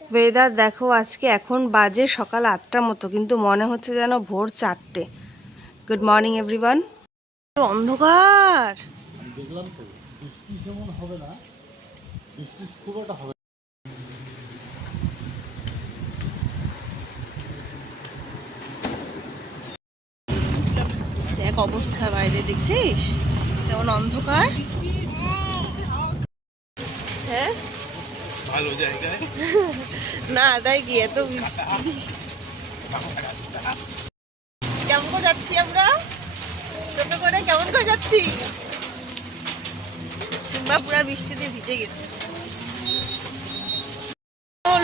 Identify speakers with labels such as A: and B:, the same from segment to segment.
A: Weather দেখো আজকে এখন বাজে সকাল আটটা মতো, কিন্তু মনে হচ্ছে যেন ভোর চারটে। গুড মর্নিং এভরিওয়ান অন্ধকার। এক অবস্থা বাইরে, দেখছিস? কেমন অন্ধকার? হ্যাঁ?
B: ভালো জায়গায়।
A: না, তাই কি, এত কেমন করে যাচ্ছি আমরা? টোটো করে কেমন করে যাচ্ছি? কিংবা পুরা বৃষ্টিতে ভিজে গেছে।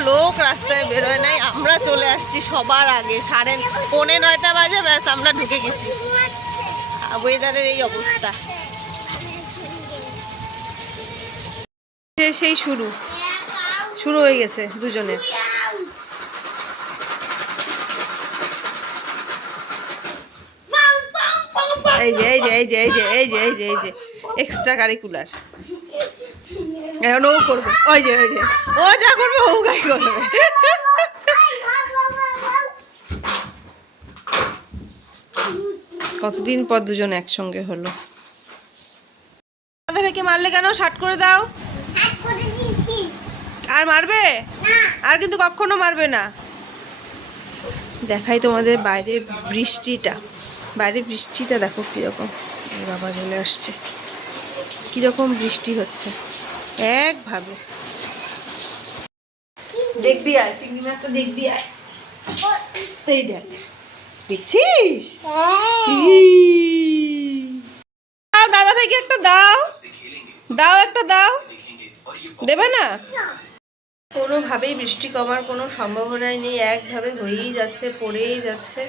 A: লোক রাস্তায় বেরোয় নাই। আমরা চলে আসছি সবার আগে। সাড়ে পৌনে নয়টা বাজে, ব্যাস, আমরা ঢুকে গেছি। ওয়েদারের এই অবস্থা। সেই শুরু। শুরু হয়ে গেছে দুজনের। এই যে এই যে এই যে এই যে এই যে এই যে এই যে এক্সট্রা কারিকুলার এখন ও করবে। ওই যে ওই যে। ও যা করবে, ও গাই করবে। কতদিন পর দুজন একসঙ্গে হলো? দাদা মারলে কেন? শার্ট করে দাও। আর মারবে? আর কিন্তু কখনো মারবে না। দেখাই তোমাদের বাইরে বৃষ্টিটা। বাইরে বৃষ্টিটা দেখো কীরকম। বাবা চলে আসছে। কীরকম বৃষ্টি হচ্ছে। একভাবে দেখবি আয় চিংড়ি মাছটা দেখবি আয়। এই দেখ। দেখছিস? দাও দাদা ভাইকে একটা দাও। দাও একটা দাও। দেবে না? কোনোভাবেই বৃষ্টি কমার কোনো সম্ভাবনাই নেই, একভাবে হয়েই যাচ্ছে, পড়েই যাচ্ছে।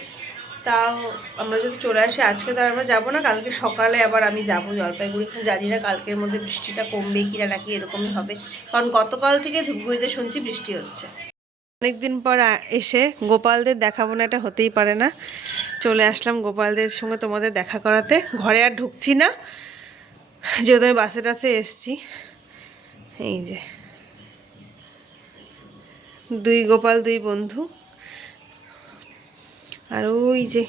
A: তাও আমরা যদি চলে আসি, আজকে তো আমরা যাব না, কালকে সকালে আবার আমি যাব জলপাইগুড়ি। জানি না কালকের মধ্যে বৃষ্টিটা কমবে কি না নাকি এরকমই হবে। কারণ গতকাল থেকে ধূপগুড়িতে শুনছি বৃষ্টি হচ্ছে। অনেকদিন পর এসে গোপালদের দেখাবো না, এটা হতেই পারে না। চলে আসলাম গোপালদের সঙ্গে তোমাদের দেখা করাতে। ঘরে আর ঢুকছি না, যেহেতু আমি বাসে টাসে এসছি। এই যে। দুই গোপাল, দুই বন্ধু। আর ওই যে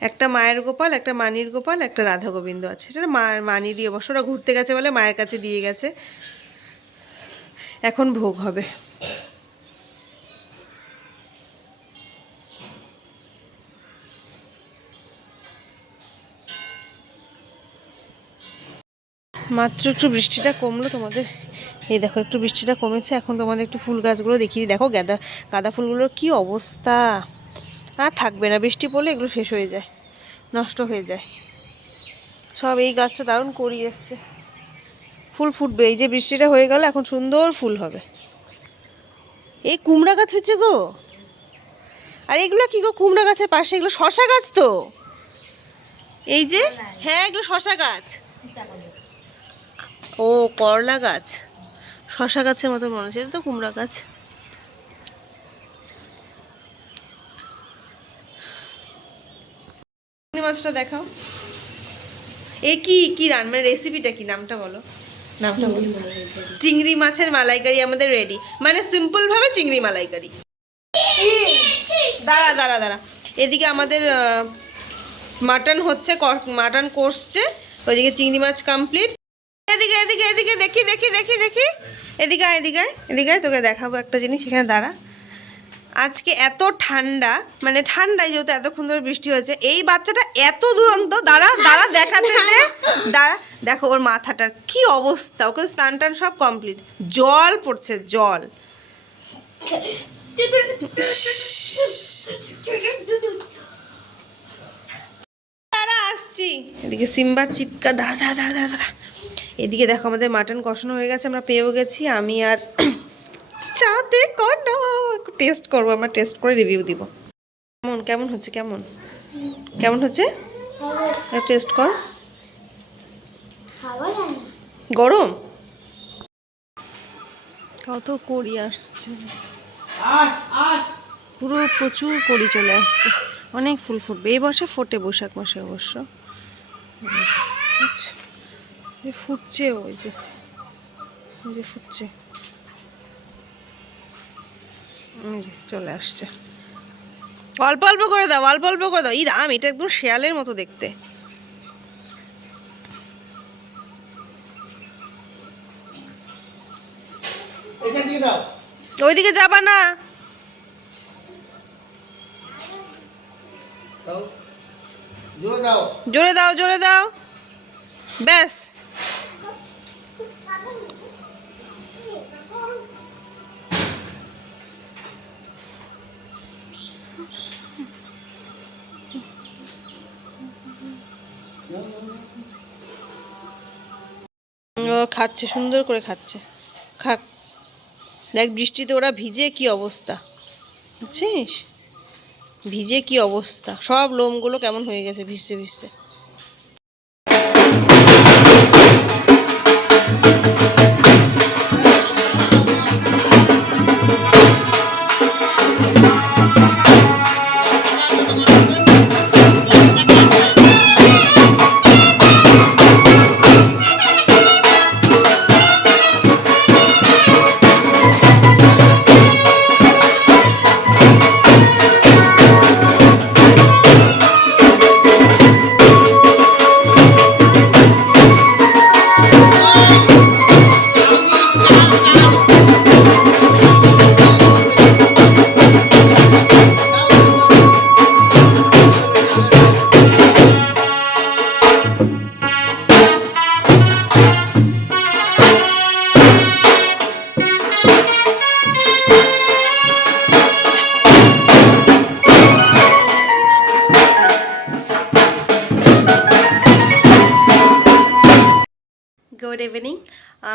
A: একটা মায়ের গোপাল, একটা মানির গোপাল, একটা রাধা গোবিন্দ আছে। সেটা মা মানিরই অবশ্য ওরা ঘুরতে গেছে বলে মায়ের কাছে দিয়ে গেছে। এখন ভোগ হবে। মাত্র একটু বৃষ্টিটা কমলো তোমাদের। এই দেখো, একটু বৃষ্টিটা কমেছে। এখন তোমাদের একটু ফুল গাছগুলো দেখিয়ে দেখো, গাঁদা গাঁদা ফুলগুলোর কি অবস্থা? আর থাকবে না, বৃষ্টি পড়লে এগুলো শেষ হয়ে যায়, নষ্ট হয়ে যায়। সব এই গাছটা দারুণ করি এসছে। ফুল ফুটবে। এই যে বৃষ্টিটা হয়ে গেল, এখন সুন্দর ফুল হবে। এই কুমড়া গাছ হচ্ছে গো। আর এগুলো কি গো কুমড়া গাছের পাশে? এগুলো শশা গাছ তো? এই যে? হ্যাঁ এগুলো শশা গাছ। ও করলা গাছ। শশা গাছের মতো মনে হচ্ছে এটা তো কুমড়া গাছ। চিংড়ি মাছটা দেখাও। এ কি কি রান? মানে রেসিপিটা কি? নামটা বলো। নামটা বলো। চিংড়ি মাছের মালাইকারি আমাদের রেডি মানে সিম্পল ভাবে চিংড়ি মালাইকারি। দাঁড়া দাঁড়া দাঁড়া। এদিকে আমাদের মাটন হচ্ছে মাটন কষছে। ওইদিকে চিংড়ি মাছ কমপ্লিট এদিকে এদিকে এদিকে, দেখি দেখি দেখি দেখি। এদিকে এদিকে এদিকে তোকে দেখাবো একটা জিনিস, এখানে দাঁড়া। আজকে এত ঠান্ডা মানে ঠান্ডায় যেহেতু এতক্ষণ ধরে বৃষ্টি হয়েছে, এই বাচ্চাটা এত দুরন্ত, দাঁড়া দাঁড়া দেখাতে দাঁড়া, দেখো ওর মাথাটার কি অবস্থা, ওকে স্নান টান সব কমপ্লিট জল পড়ছে, জল। দাঁড়া, আসছি। এদিকে সিম্বার চিৎকার দাঁড়া দাঁড়া দাঁড়া দাঁড়া। এদিকে দেখো আমাদের মাটন কষানো হয়ে গেছে আমরা পেয়েও গেছি। আমি আর চাতে কর না একটু টেস্ট করব আমরা টেস্ট করে রিভিউ দিব। কেমন কেমন হচ্ছে কেমন? কেমন হচ্ছে? টেস্ট কর। গরম? কত কড়ি আসছে। পুরো প্রচুর কড়ি চলে আসছে। অনেক ফুল ফুটবে। এই বছর ফোটে বৈশাখ মাসে অবশ্য। আচ্ছা। ফুটছে ওই যে ওই যে ফুটছে। এই যে চলে আসছে। অল্প অল্প করে দাও অল্প অল্প করে দাও। এই রাম এটা একদম শেয়ালের মতো দেখতে। ওইদিকে যাবা না।
C: জোরে দাও
A: জোরে দাও। ব্যাস। খাচ্ছে, সুন্দর করে খাচ্ছে। খাক। দেখ, বৃষ্টিতে ওরা ভিজে কি অবস্থা? বুঝছিস? ভিজে কি অবস্থা? সব লোমগুলো কেমন হয়ে গেছে, ভিজতে ভিজতে।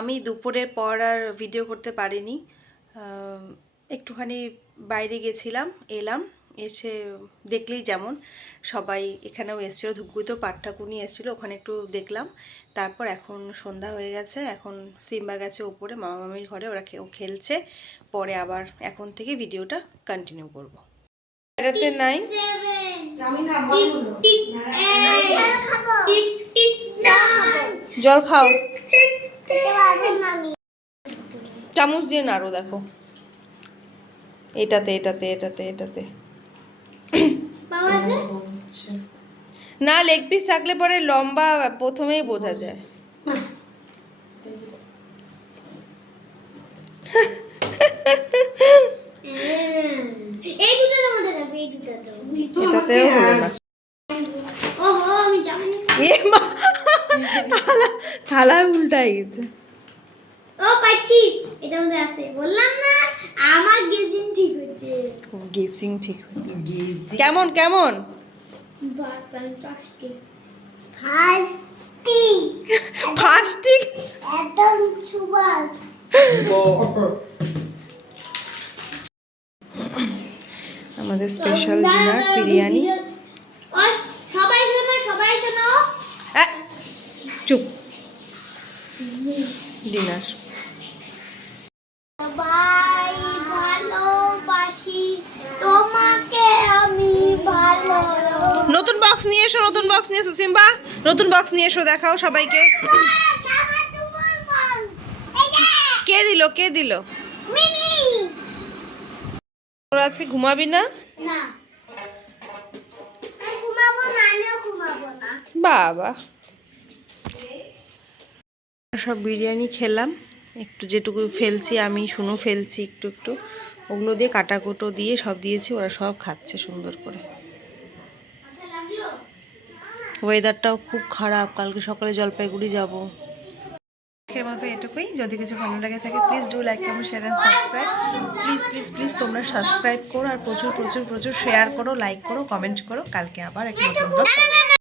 A: আমি দুপুরের পর আর ভিডিও করতে পারিনি। একটুখানি বাইরে গেছিলাম এলাম এসে দেখলেই যেমন। সবাই এখানেও এসেছিল ধূপগুড়িতেও পাট্টাকুনি এসেছিল ওখানে একটু দেখলাম। তারপর এখন সন্ধ্যা হয়ে গেছে এখন সিম্বা গেছে ওপরে মামা মামির ঘরে ওরা ও খেলছে। পরে আবার এখন থেকে ভিডিওটা কন্টিনিউ করব। নাই জল খাও। চামচ দিয়ে নাড়ো দেখো। এটাতে এটাতে এটাতে এটাতে। না লেগ পিস থাকলে পরে লম্বা প্রথমেই বোঝা যায়
D: এই দুটো তো মধ্যে যাবে এই দুটো তো
A: এটাতেও হলো না
D: ওহো আমি জানি না।
A: এ মা, থালা থালা উল্টাই গেছে।
D: ও পাচ্ছি এটার মধ্যে আছে। বললাম না আমার গেজিং ঠিক হচ্ছে
A: গেসিং ঠিক হচ্ছে কেমন কেমন?
D: বাহ ফ্যান্টাস্টিক ফাস্টি
A: ফাস্টিং
D: একদম
A: আমাদের স্পেশাল ডিনার বিরিয়ানি
D: ওই সবাই শোনো সবাই শোনো
A: আ, চুপ। ডিনার
D: সবাই ভালোবাসি তোমাকে আমি ভালো
A: নতুন বক্স নিয়ে এসো নতুন বক্স নিয়ে এসো সিম্বা। নতুন বক্স নিয়ে এসো দেখাও সবাইকে। কে দিল কে দিল? তোরা আজকে ঘুমাবো না। বাবা। সব বিরিয়ানি খেলাম। একটু যেটুকু ফেলছি, আমি, শুনো ফেলছি একটু একটু। ওগুলো দিয়ে কাটাকুটো দিয়ে সব দিয়েছি, ওরা সব খাচ্ছে সুন্দর করে। ওয়েদারটাও খুব খারাপ, কালকে সকালে জলপাইগুড়ি যাব। আজকের মতো এটুকুই। যদি কিছু ভালো লাগে থাকে please do like comment share and subscribe please please please তোমরা সাবস্ক্রাইব করো আর প্রচুর প্রচুর প্রচুর শেয়ার করো লাইক করো কমেন্ট করো। কালকে আবার এক নতুন vlog